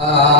لا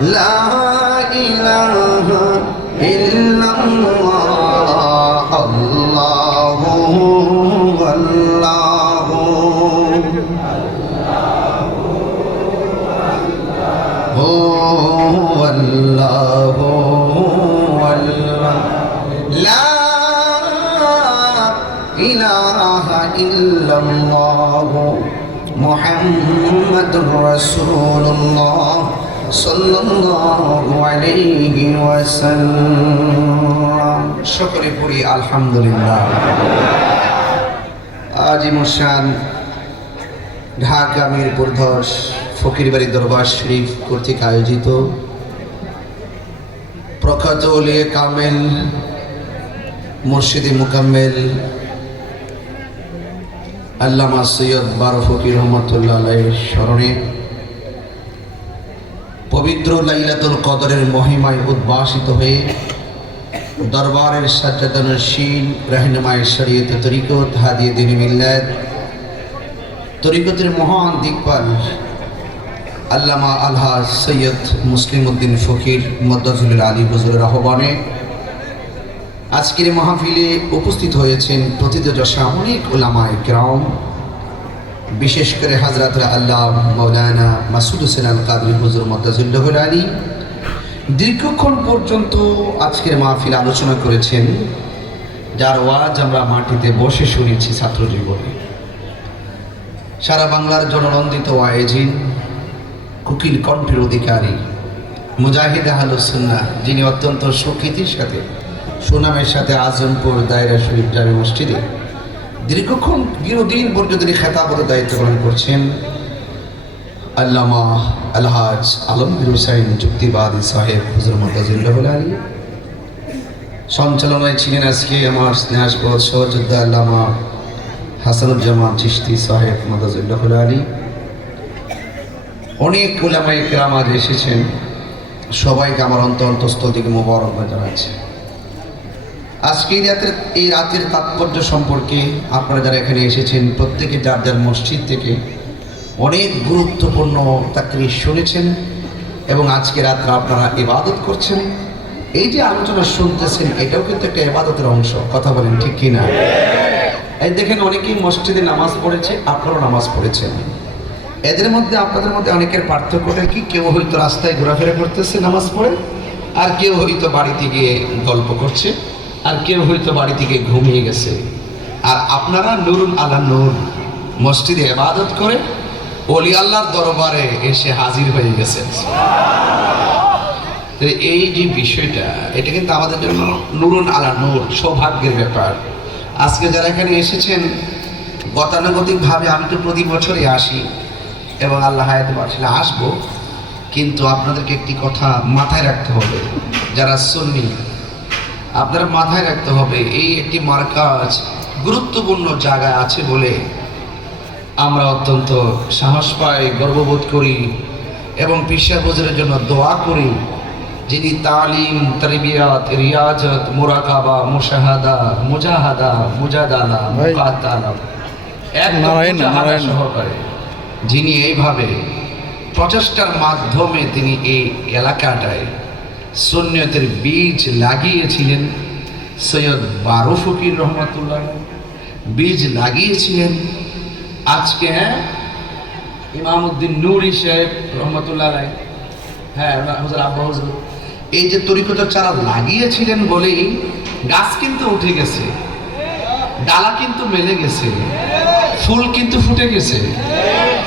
لا إله إلا الله الله الله هو الله الله لا إله إلا الله محمد رسول الله صلى الله عليه وسلم شكري পুরি আলহামদুলিল্লাহ আজি মুশান ঢাকা মিরপুর ধস ফকিরবাড়ি দরবার শরীফ কর্তৃক আয়োজিত প্রখ্যাত ওলিয়ে কামেল মুর্শিদি মুকাম্মেল আল্লামা সৈয়দ বারো ফকির রহমতুল্লাহ আলাইহির স্মরণে পবিত্র লাইলাতুল কদরের মহিমায় উদ্ভাসিত হয়ে দরবারের সাজ্জাদানের শীল রাহিনামায় শরীয়ত তরিকত হাদিয়ে দিন মিল্লাত তরিকতের মহান দিকপাল আল্লামা আলহা সৈয়দ মুসলিম উদ্দিন ফকির মদ্দাজুল আলী হুজুরের আহ্বানে আজকের মাহফিলে উপস্থিত হয়েছেন প্রতিদশা অনেক ওলামায় গ্রাম বিশেষ করে হাজরাত আল্লাহ মৌলানা মাসুদ হোসেন আল কাদরি হুজুর মদ্দাজুল্লাহুল আলী দীর্ঘক্ষণ পর্যন্ত আজকের মাহফিল আলোচনা করেছেন, যার ওয়াজ আমরা মাটিতে বসে শুনেছি ছাত্র জীবনে। সারা বাংলার জননন্দিত ওয়াইজিন, কুকিল কণ্ঠের অধিকারী মুজাহিদ আহলুসুন্না যিনি অত্যন্ত সুখ্যাতির সাথে সুনামের সাথে আজমপুর দায়রা শরীফ জামে মসজিদে দীর্ঘক্ষণ দীর্ঘদিন পর্যন্ত তিনি খেতাবত দায়িত্ব পালন করছেন। আল্লামা আলহাজ আলমগীর হুসাইন, যুক্তিবাদী সাহেব হুজুর মতাজুল্লাহুল আলী। সঞ্চালনায় ছিলেন আজকে আমার স্নেহাসপদ সহযোদ্ধা আল্লামা হাসানুজ্জামান চিস্তি সাহেব মতাজুল্লাহুল আলী। অনেক ওলামাই কেরাম আজ এসেছেন। সবাইকে আমার অন্তর অন্তঃস্থল থেকে মোবারকবাদ জানাচ্ছি। আজকে রাতের, এই রাতের তাৎপর্য সম্পর্কে আপনারা যারা এখানে এসেছেন, প্রত্যেকে যার যার মসজিদ থেকে অনেক গুরুত্বপূর্ণ তাকরি শুনেছেন এবং আজকে রাত্রে আপনারা ইবাদত করছেন। এই যে আলোচনা শুনতেছেন, এটাও কিন্তু একটা ইবাদতের অংশ, কথা বলেন ঠিক কি না এই দেখেন, অনেকেই মসজিদে নামাজ পড়েছে, আপনারাও নামাজ পড়েছেন। এদের মধ্যে, আপনাদের মধ্যে অনেকের পার্থক্যটা কি? কেউ হয়তো রাস্তায় ঘোরাফেরা করতেছে নামাজ পড়ে, আর কেউ হয়তো বাড়িতে গিয়ে গল্প করছে। আর কেউ হয়তো বাড়ি থেকে ঘুমিয়ে গেছে। আর আপনারা নুরুল আল্লাহ নূর মসজিদে এবাদত করে অলি আল্লাহর দরবারে এসে হাজির হয়ে গেছেন। তো এই যে বিষয়টা, এটা কিন্তু আমাদের জন্য নুরুন আলা নূর সৌভাগ্যের ব্যাপার। আজকে যারা এখানে এসেছেন, গতানুগতিকভাবে আমি তো প্রতি বছরই আসি এবং আল্লাহ হায়াতে পারছিলে আসব, কিন্তু আপনাদেরকে একটি কথা মাথায় রাখতে হবে। যারা সুন্নি আপনারা মাথায় রাখতে হবে এই একটি মার্কাজ গুরুত্বপূর্ণ জায়গায় আছে বলে আমরা অত্যন্ত সাহস পাই গর্ববোধ করি এবং পিসা বজরের জন্য দোয়া করি যিনি তালিম তরবিয়াত রিয়াজত মুরাকাবা মুশাহাদা মুজাহাদা মুজাদালা নারায়ণ। সহকারে যিনি এইভাবে প্রচেষ্টার মাধ্যমে তিনি এই এলাকাটায় সুন্নিয়তের বীজ লাগিয়েছিলেন সৈয়দ বারো ফকির রহমতুল্লাহ। বীজ লাগিয়েছিলেন। আজকে হ্যাঁ ইমামউদ্দিন নুরি সাহেব রহমতুল্লাহ আলাই হ্যাঁ আব্বা হুজুর, এই যে তরিকতার চারা লাগিয়েছিলেন বলেই গাছ কিন্তু উঠে গেছে, ডালা কিন্তু মেলে গেছে, ফুল কিন্তু ফুটে গেছে,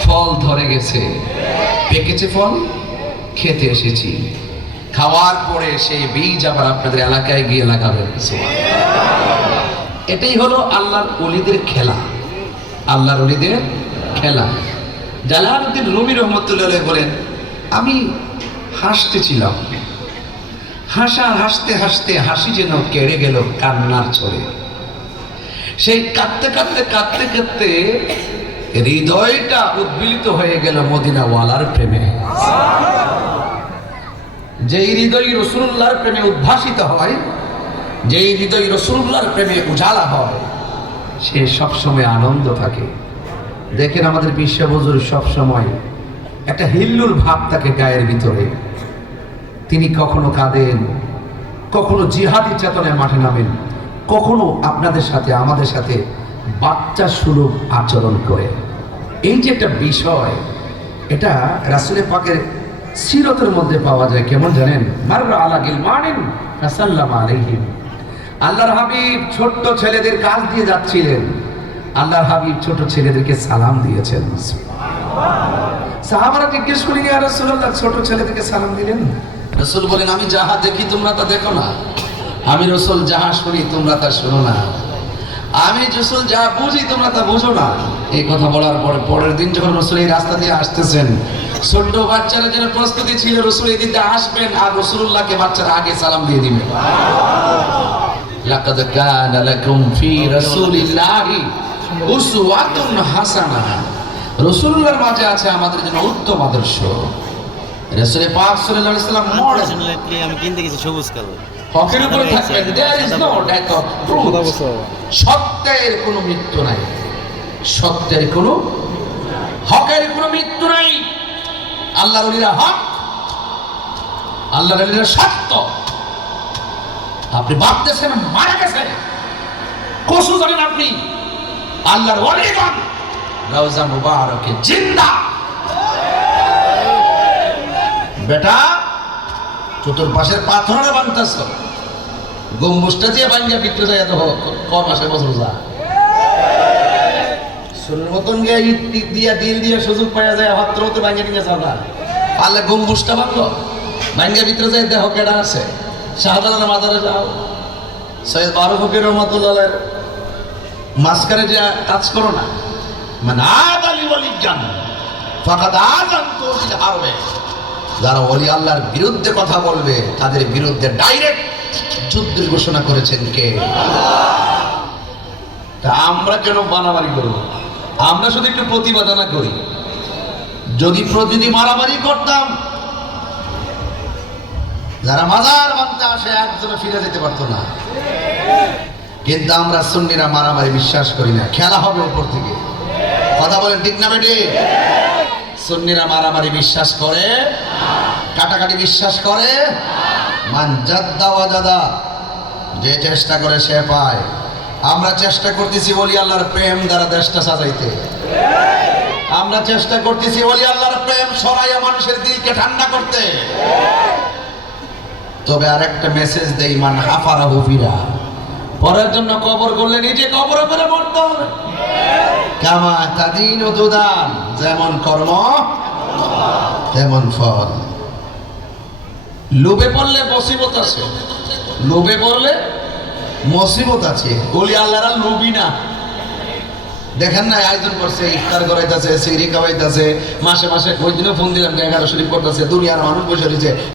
ফল ধরে গেছে, পেকেছে ফল, খেতে এসেছি। খাওয়ার পরে সেই বীজ আবার আপনাদের এলাকায় গিয়ে লাগাবেন এটাই হলো আল্লাহর অলিদের খেলা। আল্লাহর অলিদের খেলা। জালালউদ্দিন রবি রহমতুল্লাহ বলেন, আমি হাসতেছিলাম হাসা হাসতে হাসতে হাসি যেন কেড়ে গেল কান্নার ছড়ে সেই কাঁদতে কাঁদতে কাঁদতে কাঁদতে হৃদয়টা উদ্বিলিত হয়ে গেল মদিনাওয়ালার প্রেমে। যেই হৃদয় রসুল্লাহর প্রেমে উদ্ভাসিত হয়, যেই হৃদয় রসুল্লাহর প্রেমে উজালা হয়, সে সবসময় আনন্দ থাকে। দেখেন আমাদের বিশ্ববজুর সবসময় একটা হিল্লুর ভাব থাকে গায়ের ভিতরে। তিনি কখনো কাঁদেন, কখনো জিহাদি চেতনায় মাঠে নামেন, কখনো আপনাদের সাথে, আমাদের সাথে বাচ্চা সুলভ আচরণ করে। এই যে একটা বিষয়, এটা রাসুলের পাকের সিরতের মধ্যে পাওয়া যায়, কেমন জানেন? আল্লাহর হাবিব ছোট্ট ছেলেদের কাজ দিয়ে যাচ্ছিলেন। আল্লাহর হাবিব ছোট ছেলেদেরকে সালাম দিয়েছেন। সাহাবারা জিজ্ঞেস করি ইয়া রাসূলুল্লাহ, ছোট ছেলেদেরকে সালাম দিলেন? রসুল বলেন, আমি যাহা দেখি, তোমরা তা দেখো না। আমি রসুল যাহা শুনি, তোমরা তা শোনো না। আমি রসুল যা বুঝি, তোমরা তা বুঝো না। এই কথা বলার পরে, পরের দিন যখন রসুল এই রাস্তা দিয়ে আসতেছেন ছোট্ট বাচ্চারা যেন প্রস্তুতি ছিল রসুল এই দিকে আসবেন আর রসুল্লাহকে বাচ্চারা আগে সালাম দিয়ে দিবে লাকাদ কানা লাকুম ফি রাসূলিল্লাহি উসওয়াতুন হাসানাহ। রাসূলুল্লাহর মাঝে আছে আমাদের জন্য উত্তম আদর্শ। রাসূল পাক সাল্লাল্লাহু আলাইহি সাল্লাম মডেল আমি কিনতে গেছি সবুজ কালার হকের উপরে থাকবেন। There is no death of সত্যের কোনো মৃত্যু নাই। সত্যের কোনো হকের কোনো মৃত্যু নাই। আল্লাহর ওলিরা হক, আল্লাহর ওলিরা সত্য। আপনি ভাবতেছেন, মারা গেছে। কসু জানেন আপনি? আল্লাহর ওলিগণ, রওজা মুবারকে জিন্দা। বেটা, চতুর্পাশের পাথরে বানতেছ। গম্বুজটা দিয়ে ভাঙ্গা বিক্রি যায় এত ক মাসে বছর যা সোনার মতন গিয়ে ইট দিয়া ডিল দিয়ে সুযোগ পাওয়া যায় হাত্র হতে ভাঙ্গা নিয়ে না পারলে গম্বুজটা ভাঙলো ভাঙ্গা ভিতরে যায় দেহ কেডা আছে? শাহজালালের মাজারে যাও। সৈয়দ বারো ফকির রহমতুল্লাহের মাঝখানে যে কাজ করো না মানে আদ আলী ওয়ালি জান, ফাকাদ আজান তোলিল হারবে যারা ওলি আল্লাহর বিরুদ্ধে কথা বলবে, তাদের বিরুদ্ধে ডাইরেক্ট যুদ্ধের ঘোষণা করেছেন কে? তা আমরা কেন মারামারি করব? আমরা শুধু একটু প্রতিবাদনা করি। যদি প্র- যদি মারামারি করতাম, যারা মাজার ভাঙতে আসে একজনে ফিরে যেতে পারতো না। কিন্তু আমরা সুন্নিরা মারামারি বিশ্বাস করি না। খেলা হবে উপর থেকে। কথা বলেন ঠিক না বেটি? সুন্নিরা মারামারি বিশ্বাস করে? কাটাকাটি বিশ্বাস করে? মান জাদ্দা যে চেষ্টা করে সে পায়। আমরা চেষ্টা করতেছি বলি আল্লাহর প্রেম দ্বারা দেশটা সাজাইতে। আমরা চেষ্টা করতেছি বলি আল্লাহর প্রেম সরাইয়া মানুষের দিলকে ঠান্ডা করতে। তবে আরেকটা মেসেজ দেই, মান হাফারা হুফিরা পরের জন্য কবর করলে নিজে কবর করে মরতে হবে। কামা তাদিন ও দুদান, যেমন কর্ম, তেমন ফল। লোভে পড়লে মুসিবত আছে। লোভে পড়লে মুসিবত আছে। বলি, আল্লাহরা লুবি না। দেখেন না, আয়োজন করছে, ইফতার করাইতেছে সিরি খাওয়াইতেছে, মাসে মাসে ওই ফোন দিলাম এগারো শরীফ করতেছে, দুনিয়ার মানুষ বসে রয়েছে।